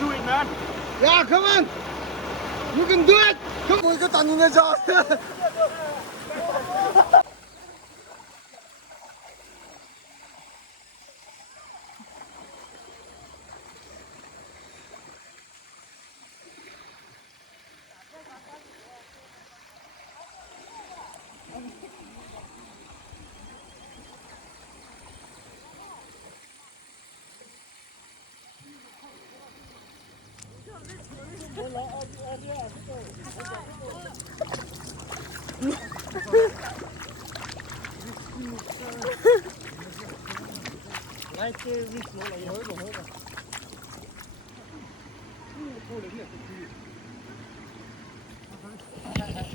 Do it, man. Yeah, come on. You can do it. Come on, cái tận này cho.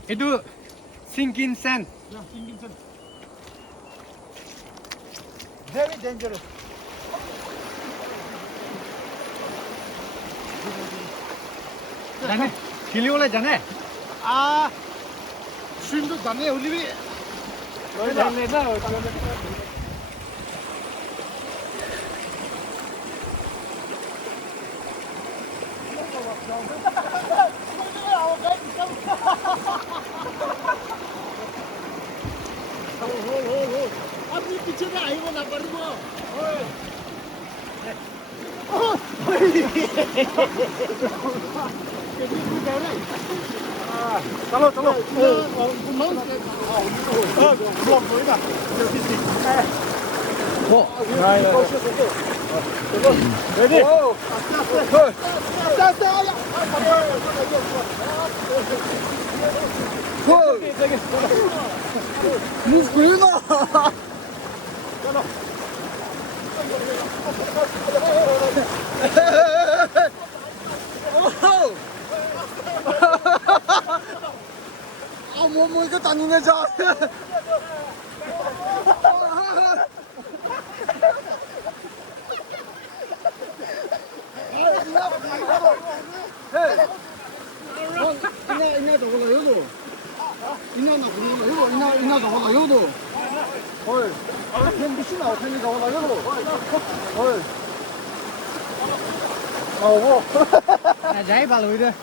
Itu sinking sand. Very dangerous. जाने खिली वाला जाने Swim तो जाने होली भी ले ना अपनी पीछे में आई वो ना पर वो चलो चलो 뭐 이거 다 눈에 져. 이나 저거다 여도. 이나나 그거다 여도. 이나 저거다 여도. 어이. 형 미친 나와 팬이 저거다 여도. 어이. 뭐. 아, 자이 발로 이래.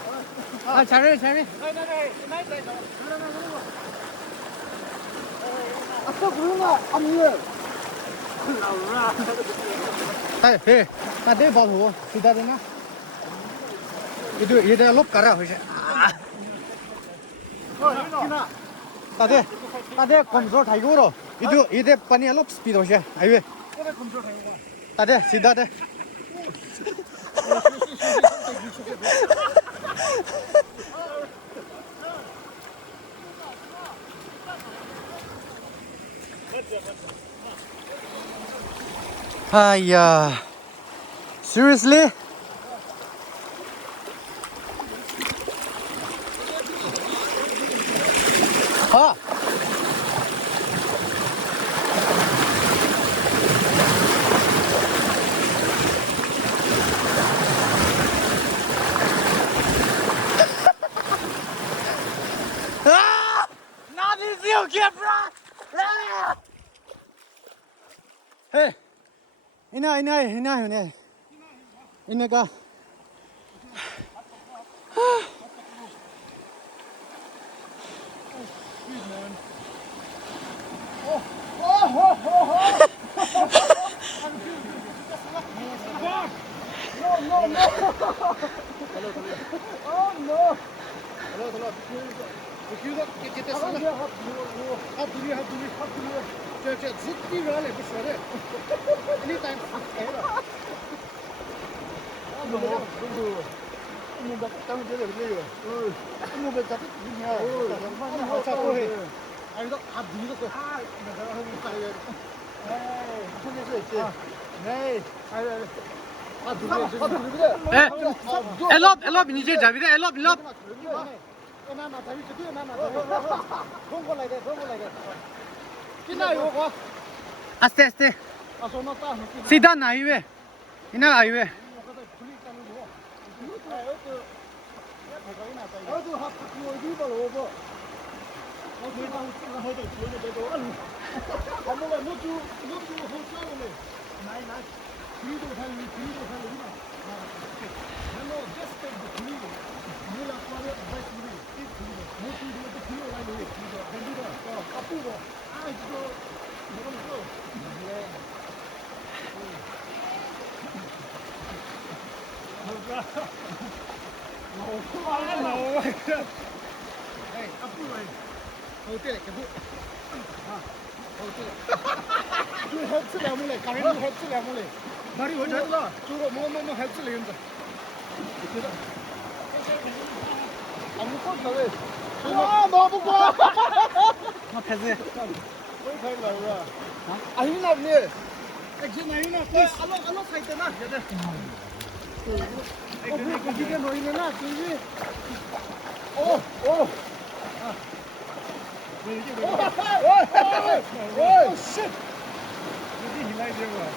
아, 잘해. 아까 그러나 아니에요. Hey, tadi balu, sudah dengar? Itu lop kara hoje. Tadi komzor thaigo itu pani lop speed hoje. Ayo. Tadi sida deh. Ayah, seriously? Ah. Not easy, okay, bro. Hey. Ini ka. Elop ini je jabi deh, elop. Aste. Sida na highway. Ina highway. Hey, 앞으로 해. 어때? 계속. 그 헬스를 하물래. 가리는 헬스를 하물래. 말이 왜 잘라? 저거 뭐 헬스를 연다. 아무것도 안 해. 아, 너무 봐. 너 패스. 왜 가는 거야? 아니 나 네. 액션 아니 나. 알로 사 있잖아. 이게 뭐 있나? 저기. 오. 오, 씨. 여기 힘나게 되는 거야.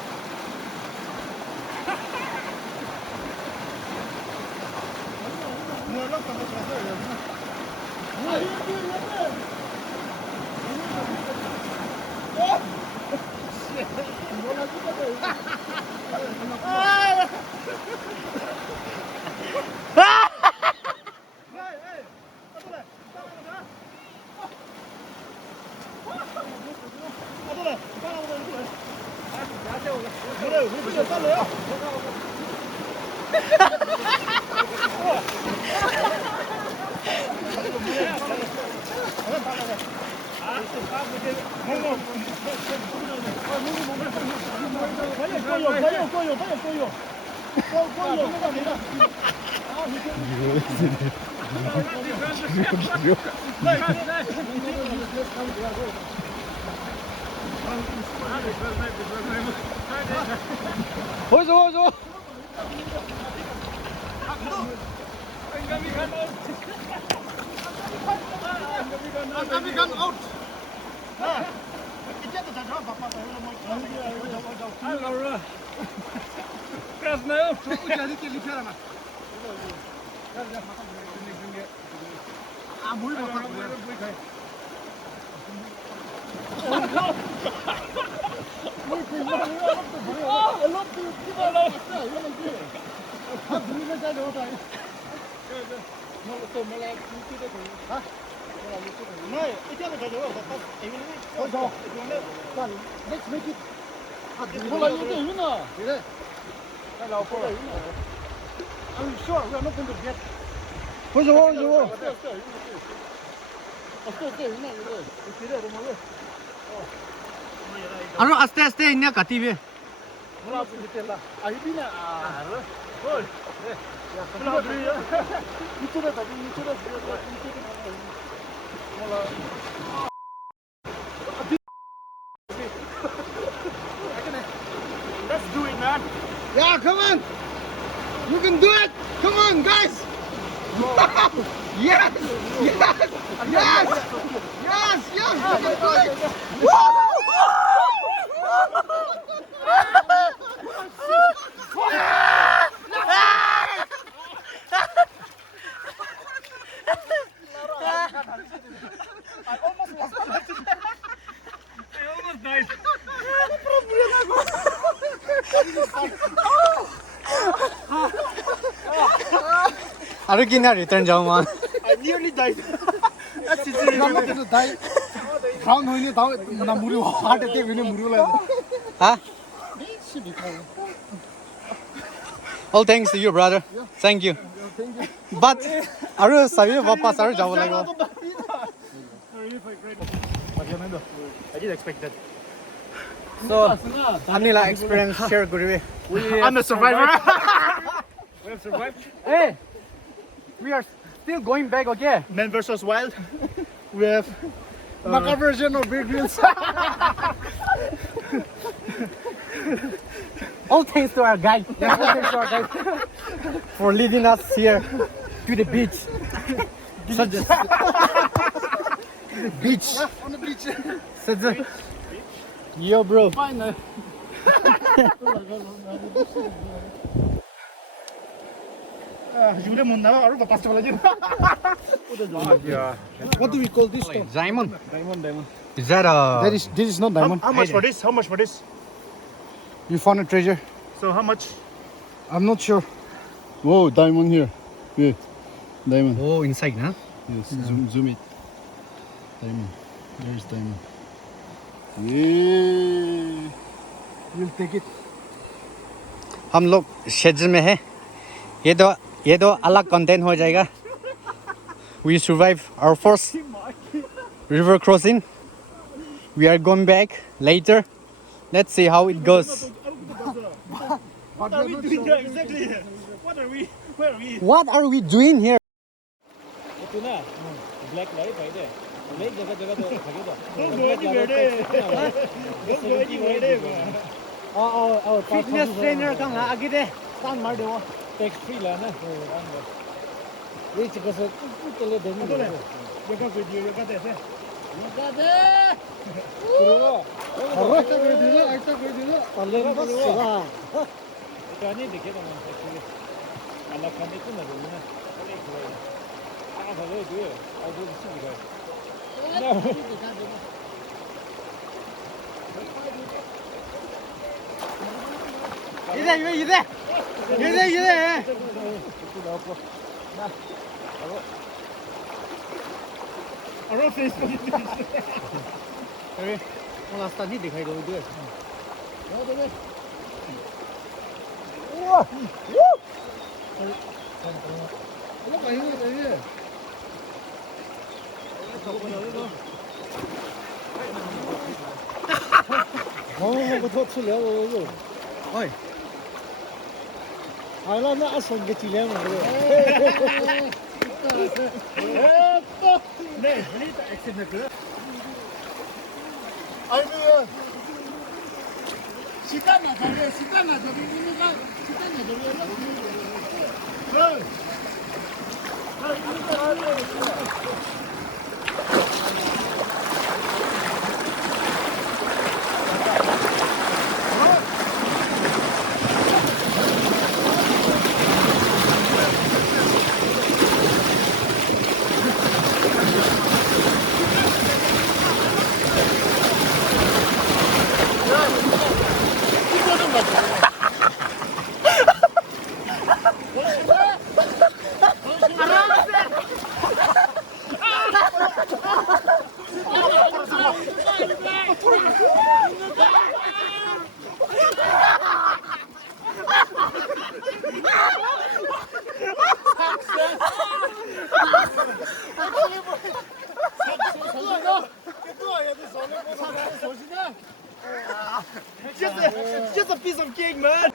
뭐야, 럭다 못 들었어요. 보여줘. American out. Красную. Let's make it. Hold on, you do, you know. I'm sure we are not going to get. 보여줘. 아노 아스테 있냐 가티비. Let's do it, man. Yeah, come on. You can do it. Come on, guys. Yes. You can do it. I almost died. 아르기나 리턴 자우만. I nearly died. 나도 다이. 다음 노인이 나 무리 하트 때 위에 무리라. 아? All thanks to you, brother. Thank you. But 아르 사위 와파스 아르 자우 라고. I didn't expect that. So, Anila experience share guru. I'm a survivor. We have survived. Hey, we are still going back, okay? Man versus wild. We have Maka version of Bear Grylls. All thanks to our guide. All thanks to our guide for leading us here to the beach. Beach. On the beach. Sedzu. Yo, bro. Fine. 유래 못 나와. 얼굴 봤어 බල지. What do we call this stone? Diamond. Diamond. Is that This is not diamond. How much for this? How much for this? You found a treasure. So how much? I'm not sure. Whoa, diamond here. Yeah, diamond. Oh, inside, huh? Yes, zoom it. Diamond. There's diamond. Yeah. We'll take it. हम लोग shades में है ये तो अलग content हो जाएगा. We survived our first river crossing. We are going back later. Let's see how it goes. What are we doing here exactly? Where are we? What are we doing here? ito na. Black light right there. Late jaga to thage to. Don't go anywhere there. Don't go anywhere there. Fitness trainer kang आगे दे. Stand मार दो. Tax free la na. ये चिका से चले देने दो. Yoga video, yoga there. ऐसा कर दिया पल्ले में बस सुबह. तो नहीं दिखे तो मैं एक्चुअली अलग खाने को ना बोलना. 아, 저거 뒤에. 아, 저기 있으니까. 이제. Around face. अरे वो रास्ता नहीं दिखाई दो इधर. 더 출려고. 어이. 아나 나 손게 찔려면 그래. 네, 우리 다 액션했고요. 아니면 시간 나 저기 있는가 시간 나 저기 Just a piece of cake, man.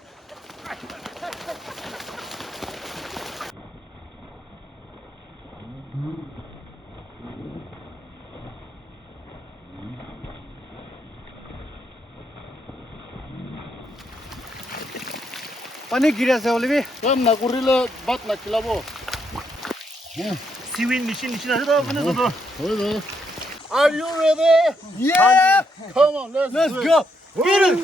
पानी गिरा से ओलिवी. 그럼 나 고릴라 밭나 kilabo Seaweed machine 하다 보면서도. Are you ready? Yeah. Come on, let's Let's go. Get it.